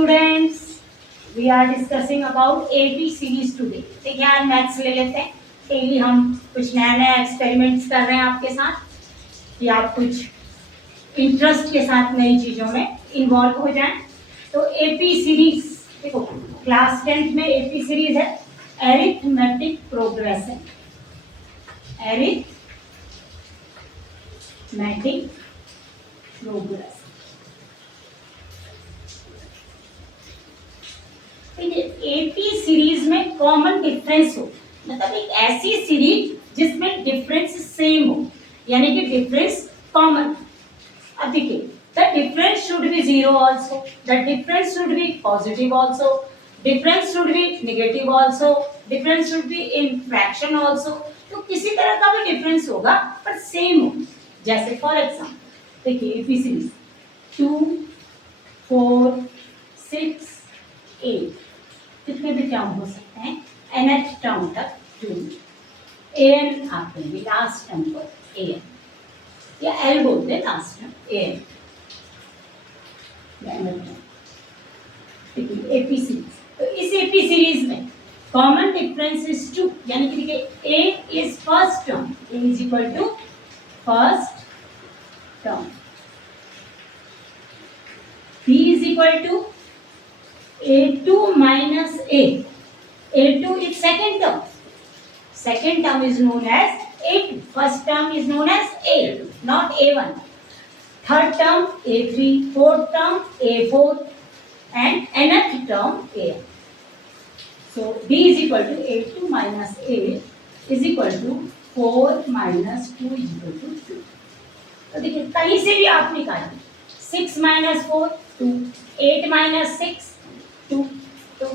students, we are discussing about AP series today. देखिए आज maths ले लेते हैं. डेली हम कुछ नया नया एक्सपेरिमेंट्स कर रहे हैं आपके साथ कि आप कुछ इंटरेस्ट के साथ नई चीज़ों में इन्वॉल्व हो जाएं. तो AP सीरीज देखो, क्लास 10th में AP सीरीज है arithmetic progression. Arithmetic progression. AP series में कॉमन डिफरेंस हो, मतलब एक ऐसी सीरीज जिसमें डिफरेंस सेम हो, यानी कि डिफरेंस कॉमन. अब देखिए, the difference should be zero also, the difference should be positive also, difference should be negative also, difference should be in fraction also. तो किसी तरह का भी डिफरेंस होगा पर सेम हो. जैसे फॉर एग्जांपल देखिए एपी सीरीज 2 4 6 8 कितने भी टर्म हो सकते हैं. nth टर्म तक 2. an आप कहेंगे लास्ट टर्म को an या l बोलते हैं last term an. AP series, तो इस एपी सीरीज में कॉमन डिफरेंस इज 2, यानी कि देखिए a is first term, a is equal to first term, b is equal to a2 minus a. a2 is second term. Second term is known as a2. First term is known as a, not a1. Third term a3, fourth term a4, and nth term a. So b is equal to a2 minus a is equal to 4 minus 2 is equal to 2. तो देखिए कहीं से भी आप निकालिए. 6 minus 4 2, 8 minus 6 2. So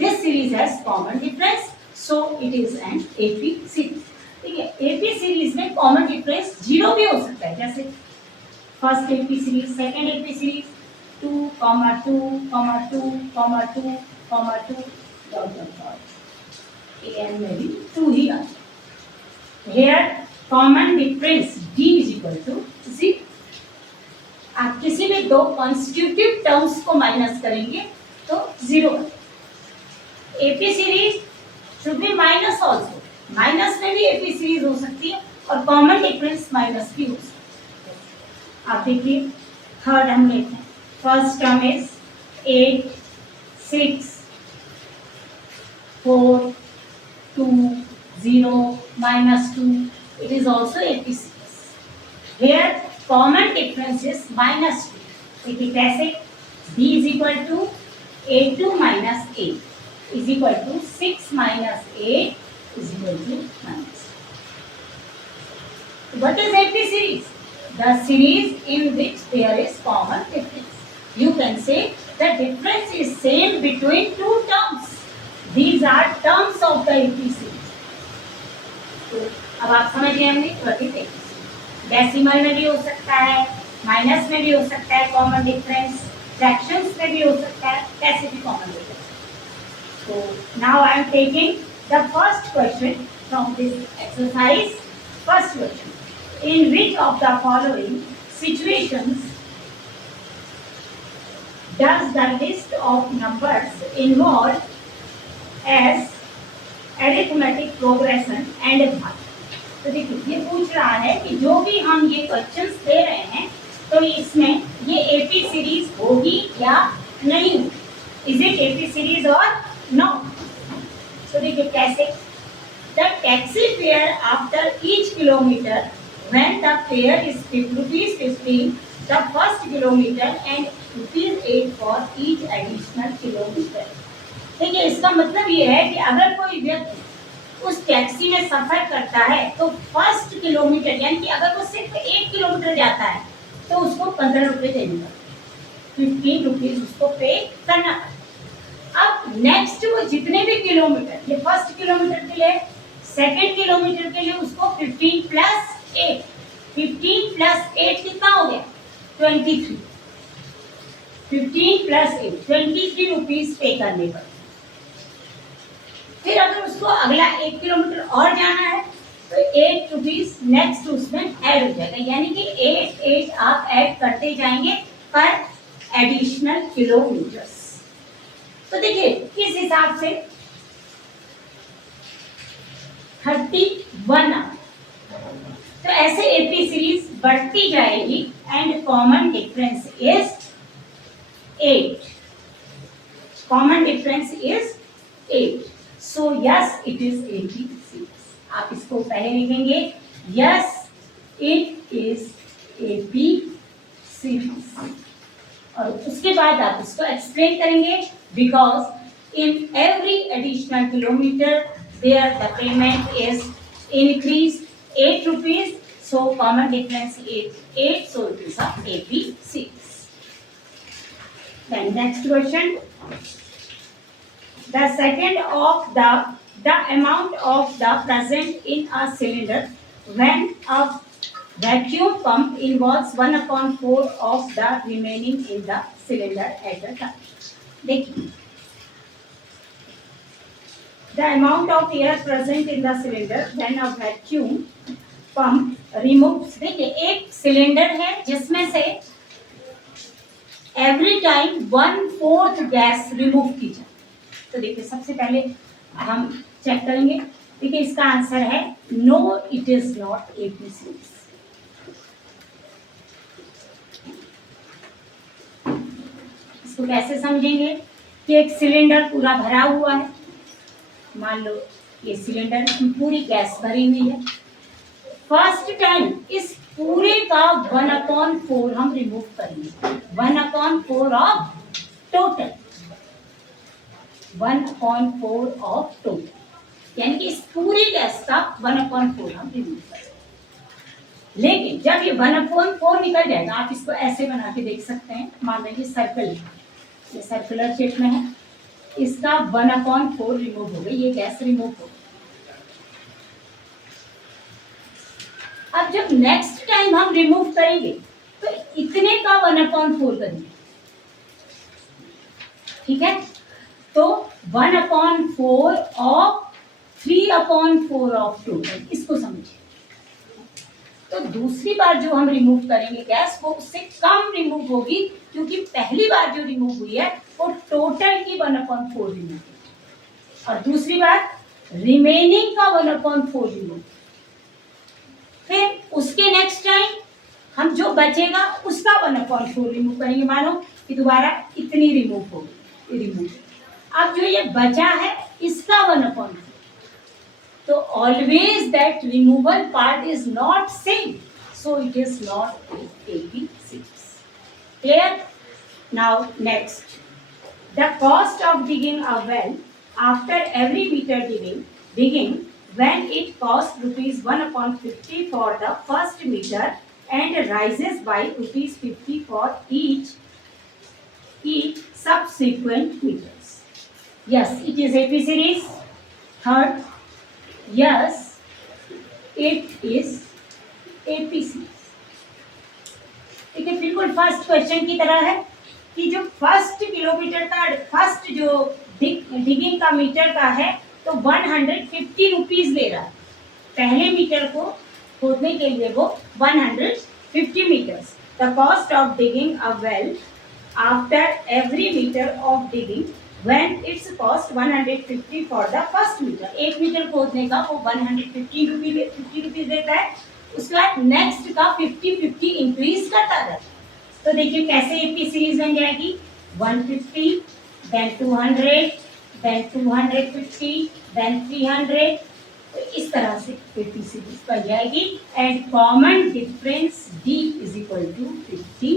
this series has common difference, so it is an AP series. ठीक है, AP series में common difference 0 भी हो सकता है. जैसे first AP series, second AP series 2, 2, 2, 2, 2 dot dot dot. And maybe 2 he uh. Here common difference D is equal to 0. आप किसी भी दो constitutive terms को माइनस करेंगे तो 0. AP series should be minus also. Minus में भी एपी सीरीज हो सकती है और कॉमन डिफरेंस माइनस भी हो सकती है. आप देखिए थर्ड हम लेते हैं. First term is 8 6 4 2 0 -2. It is also AP series. Here common difference is -2. देखिए कैसे. b is equal to a2 minus a is equal to 6 minus 8 is equal to minus. What is AP series? The series in which there is common difference. You can say the difference is same between two terms. These are terms of the AP series. तो अब आप समझ गए होंगे. Decimal में भी हो सकता है, माइनस में भी हो सकता है कॉमन डिफरेंस, फ्रैक्शंस में भी हो सकता है, कैसे भी common difference. So now I am taking the first question from this exercise. First question: in which of the following situations does the list of numbers involve as arithmetic progression and भाग? तो देखिए ये पूछ रहा है कि जो भी हम ये क्वेश्चंस दे रहे हैं तो इसमें ये एपी सीरीज होगी या नहीं. इज इट एपी सीरीज और नो? तो देखिए कैसे. The taxi fare after each kilometre when the fair is ₹15 the first kilometre and ₹8 for each additional kilometre. देखिए इसका मतलब ये है कि अगर कोई व्यक्ति उस टैक्सी में सफर करता है तो फर्स्ट किलोमीटर, यानी कि अगर वो सिर्फ 1 किलोमीटर जाता है तो उसको 15 रुपये देने पड़ते. 15 रुपीज उसको पे करना पड़ता. अब नेक्स्ट वो जितने भी किलोमीटर, ये फर्स्ट किलोमीटर के लिए, सेकंड किलोमीटर के लिए उसको 15 + 8. 15 + 8 कितना हो गया? 23. 15 + 8 23 रुपीज पे करने पड़ते. फिर अगर उसको अगला 1 किलोमीटर और जाना है तो 8 रुपीज नेक्स्ट उसमें ऐड हो जाएगा, यानी कि 8 आप ऐड करते जाएंगे पर एडिशनल किलोमीटर्स. तो देखिए इस हिसाब से 31 तो ऐसे एपी सीरीज बढ़ती जाएगी and common difference is 8. Common difference is 8. So yes it is AP series. आप इसको पहले लिखेंगे yes it is AP series और उसके बाद आप इसको एक्सप्लेन करेंगे because in every additional kilometre there the payment is increased 8 rupees, so common difference is 8, so it is a AP series. Then next question, the second of the amount of the present in a cylinder when a vacuum pump involves 1/4 of the remaining in the cylinder at a time. देखिए the amount of air present in the cylinder when a vacuum pump removes. देखिए एक cylinder है जिसमें से every time 1/4 gas remove की जाए. तो देखिए सबसे पहले हम चेक करेंगे. देखिए इसका आंसर है no it is not AP series. इसको कैसे समझेंगे कि एक सिलेंडर पूरा भरा हुआ है. मान लो ये सिलेंडर पूरी गैस भरी हुई है. फर्स्ट टाइम इस पूरे का 1/4 हम रिमूव करेंगे. 1/4 ऑफ टोटल. 1/4 ऑफ टोटल यानी कि इस पूरी गैस का 1/4 हम रिमूव करेंगे. लेकिन जब ये 1/4 निकल जाएगा आप इसको ऐसे बना के देख सकते हैं. मान लीजिए सर्कल, ये सर्कुलर शेप में है. इसका 1/4 रिमूव हो गई, ये गैस रिमूव हो गई. अब जब नेक्स्ट टाइम हम रिमूव करेंगे तो इतने का 1/4 करेंगे. ठीक है, तो 1/4 ऑफ 3/4 ऑफ टोटल. इसको समझिए. तो दूसरी बार जो हम रिमूव करेंगे गैस वो उससे कम रिमूव होगी क्योंकि पहली बार जो रिमूव हुई है वो टोटल की 1/4 रिमूव हुई और दूसरी बार रिमेनिंग का 1/4 रिमूव. फिर उसके नेक्स्ट टाइम हम जो बचेगा उसका 1/4 रिमूव करेंगे. मानो कि दोबारा इतनी रिमूव होगी, रिमूव. अब जो ये बचा है इसका 1/4. तो always that removal part is not same, so it is not AP6. Clear? Now next, the cost of digging a well after every meter digging when it costs rupees 1/50 for the first meter and rises by rupees 50 for each subsequent meters. Yes, it is AP series. Third, yes it is AP series. ठीक है, बिल्कुल first question की तरह है कि जो first kilometre का first जो डिगिंग का मीटर का है तो 150 रुपीज ले रहा है. पहले मीटर को खोदने के लिए वो 150 metres. The cost of digging a well after every metre of digging when its cost 150 for the first meter. एक मीटर खोदने का वो 150 रुपीज देता है. उसके बाद नेक्स्ट का 50 इंक्रीज करता रहता है. तो देखिए कैसे एपी सीरीज बन जाएगी. 150 then 200 then 250 then 300. तो इस तरह से एपी सीरीज बन जाएगी and common difference D is equal to 50.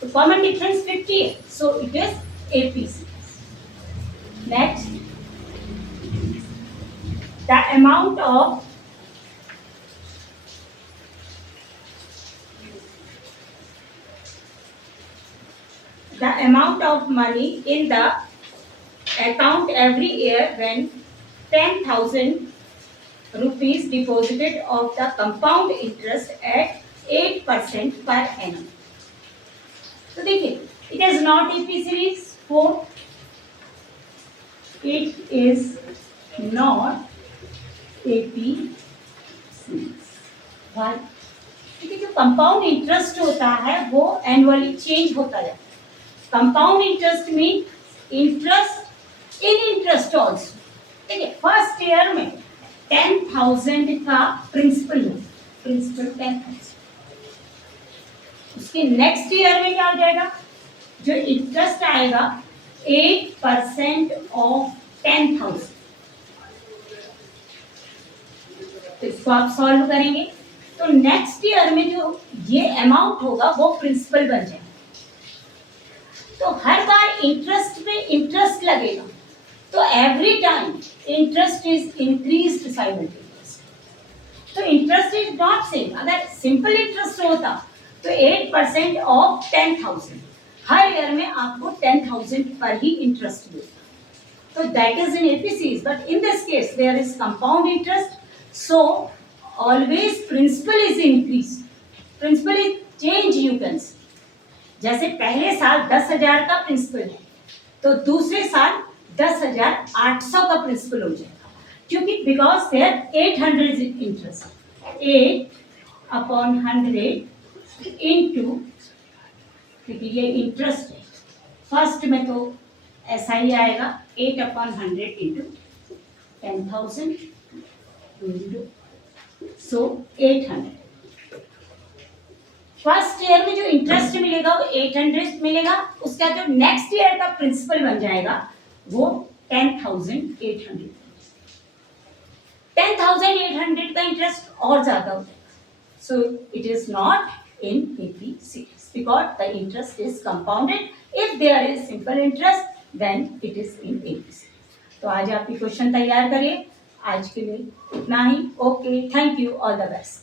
तो कॉमन डिफरेंस 50 है, so it is AP series. Next, the amount of money in the account every year when 10,000 rupees deposited of the compound interest at 8% per annum. तो देखिए it is not AP series. 4, it is not AP series. 1, देखिए जो compound interest होता है वो annually change होता जाता है. Compound interest mean interest in interest also. ठीक है, फर्स्ट ईयर में 10,000 का प्रिंसिपल 10,000. उसके नेक्स्ट ईयर में क्या हो जाएगा, जो इंटरेस्ट आएगा 8% ऑफ 10,000. तो इसको आप सॉल्व करेंगे तो नेक्स्ट ईयर में जो ये अमाउंट होगा वो प्रिंसिपल बन जाएगा. तो हर बार इंटरेस्ट पे इंटरेस्ट लगेगा, तो every time interest is increased simultaneously. तो इंटरेस्ट इज नॉट सेम. अगर सिंपल इंटरेस्ट होता तो 8% ऑफ 10,000, हर ईयर में आपको 10,000 पर ही इंटरेस्ट मिलता. तो that is in APCs, but in this case there is compound interest, so always principal is increase, principal is change. You can say जैसे पहले साल 10,000 का प्रिंसिपल है तो दूसरे साल 10,800 का प्रिंसिपल हो जाएगा, क्योंकि बिकॉज देयर 800 इंटरेस्ट. 8/100 इंटू, क्योंकि ये इंटरेस्ट है, फर्स्ट में तो ऐसा ही आएगा 8/100 इंटू 10,000 इंटू सो 800. फर्स्ट ईयर में जो इंटरेस्ट मिलेगा वो 800 मिलेगा, उसका जो नेक्स्ट ईयर का प्रिंसिपल बन जाएगा वो 10,800. 10,800 का इंटरेस्ट और ज्यादा हो जाएगा. सो it is not in AP series because the interest is compounded. If there is simple interest, then it is in AP series. तो आज आप क्वेश्चन तैयार करिए. आज के लिए इतना ही. Okay, thank you, all the best.